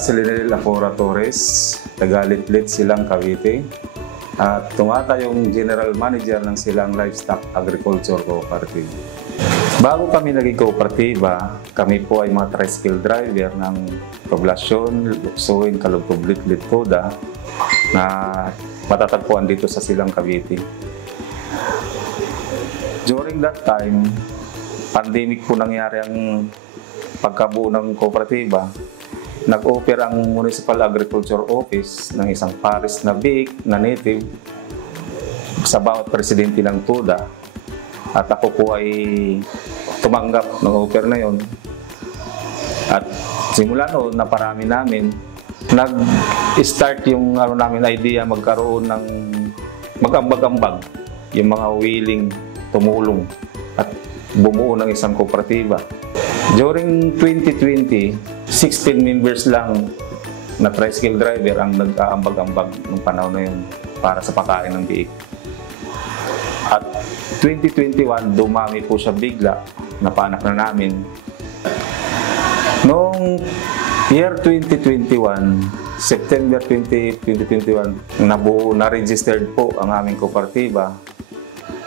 Russell Laboratories, taga-Litlit, Silang, Cavite. At tumata yung General Manager ng Silang Livestock Agriculture Cooperative. Bago kami naging kooperatiba, kami po ay mga tricycle driver ng poblasyon, Luksoin, Kalugtog, Litlit, Coda na matatagpuan dito sa Silang, Cavite. During that time, pandemic po nangyari ang pagkabuo ng kooperatiba. Nag-offer ang Municipal Agriculture Office ng isang pares na biik na native sa bawat presidente ng TUDA. At ako po ay tumanggap ng offer na yon. At simula noon, naparami namin, nag-start yung namin idea magkaroon ng mag-ambag-ambag, yung mga willing tumulong at bumuo ng isang kooperatiba. During 2020, 16 members lang na tricycle driver ang nag-aambag-ambag ng panahon na yun para sa pagkain ng biik. At 2021, dumami po siya bigla, napanak na namin. Noong year 2021, September 2021, na-registered po ang aming kooperatiba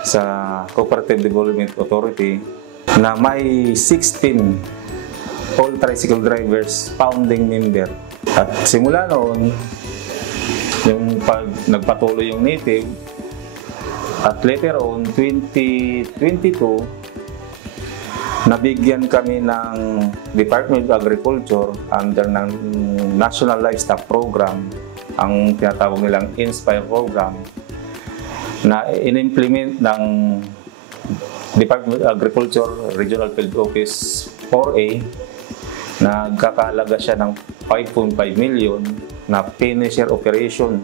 sa Cooperative Development Authority na may 16 all tricycle drivers founding member. At simula noon, yung nagpatuloy yung native, at later on, 2022, nabigyan kami ng Department of Agriculture under ng National Livestock Program, ang tinatawag nilang INSPIRE Program, na in-implement ng Department of Agriculture Regional Field Office 4A. Nagkakahalaga siya ng 5.5 million na finisher operation.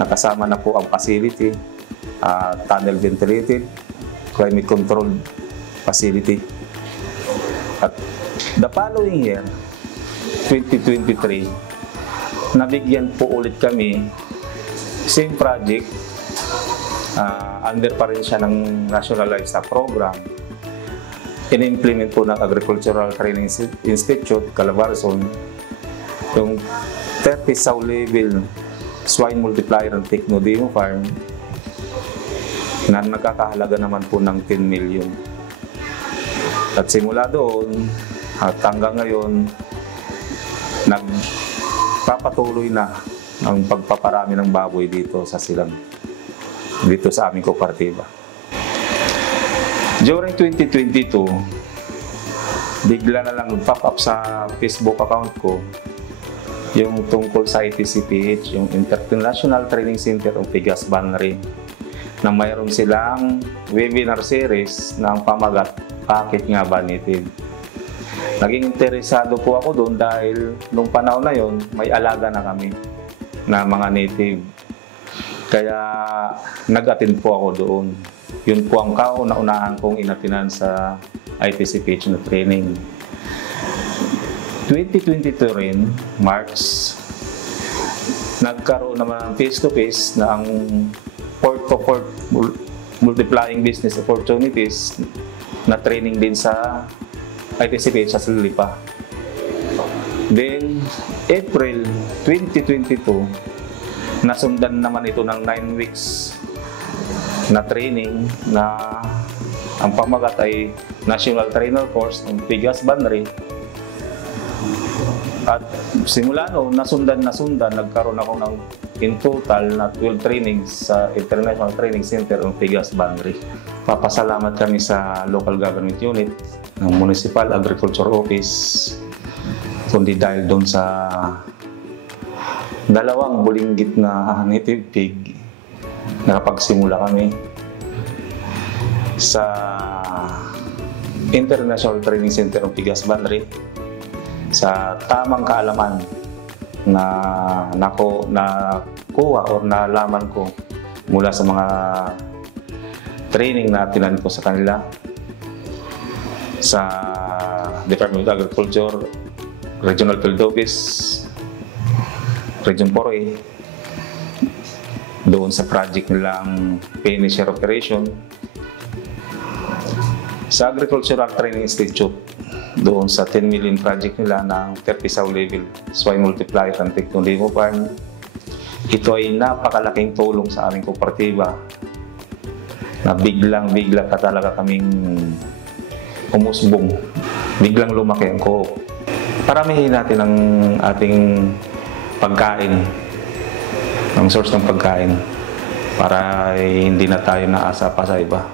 Nakasama na po ang facility, tunnel ventilated, climate controlled facility. At the following year, 2023, nabigyan po ulit kami, same project, under pa rin siya ng National Livestock Program. In-implement po ng Agricultural Training Institute, Calabarzon, yung 30 sow level swine multiplier and techno-demo farm na nagkakahalaga naman po ng 10 million. At simula doon, at hanggang ngayon, nagpapatuloy na ang pagpaparami ng baboy dito sa Silang, dito sa aming kooperatiba. During 2022, bigla na lang pop up sa Facebook account ko yung tungkol sa ITCPH, yung International Training Center of Pigas Banri, na mayroon silang webinar series na ang pamagat, bakit nga ba native? Naging interesado po ako doon dahil nung panahon na yon may alaga na kami na mga native. Kaya nag-attend po ako doon. Yun po ang kauna-unahan kong inatinan sa ITCPH na training. 2022 rin, March, nagkaroon naman ng face-to-face na ang port-to-port multiplying business opportunities na training din sa ITCPH sa Lipa. Then, April 2022, nasundan naman ito ng 9 weeks na training na ang pamagat ay National Trainer Course ng Pigas Banri. At simula noon, nasundan, nagkaroon ako ng in total na 12 trainings sa International Training Center ng Pigas Banri. Papasalamat kami sa local government unit ng Municipal Agriculture Office, kundi dahil doon sa dalawang bulinggit na native pig, nakapagsimula kami sa International Training Center ng Pigas Banri sa tamang kaalaman na nakuha o nalaman ko mula sa mga training na tinan ko sa kanila sa Department of Agriculture, Regional Field Office, Region 4A, doon sa project nilang finisher operation, sa Agricultural Training Institute doon sa 10 million project nila ng 30 sow level swine multiplier and Techno Farm. Ito ay napakalaking tulong sa aming kooperatiba na biglang-bigla ka talaga kaming umusbong. Biglang lumaki ang co-op. Paramihin natin ang ating pagkain, ang source ng pagkain, para hindi na tayo naasa pa sa iba.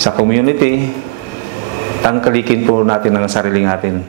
Sa community, tangkalikin po natin ang sarili natin.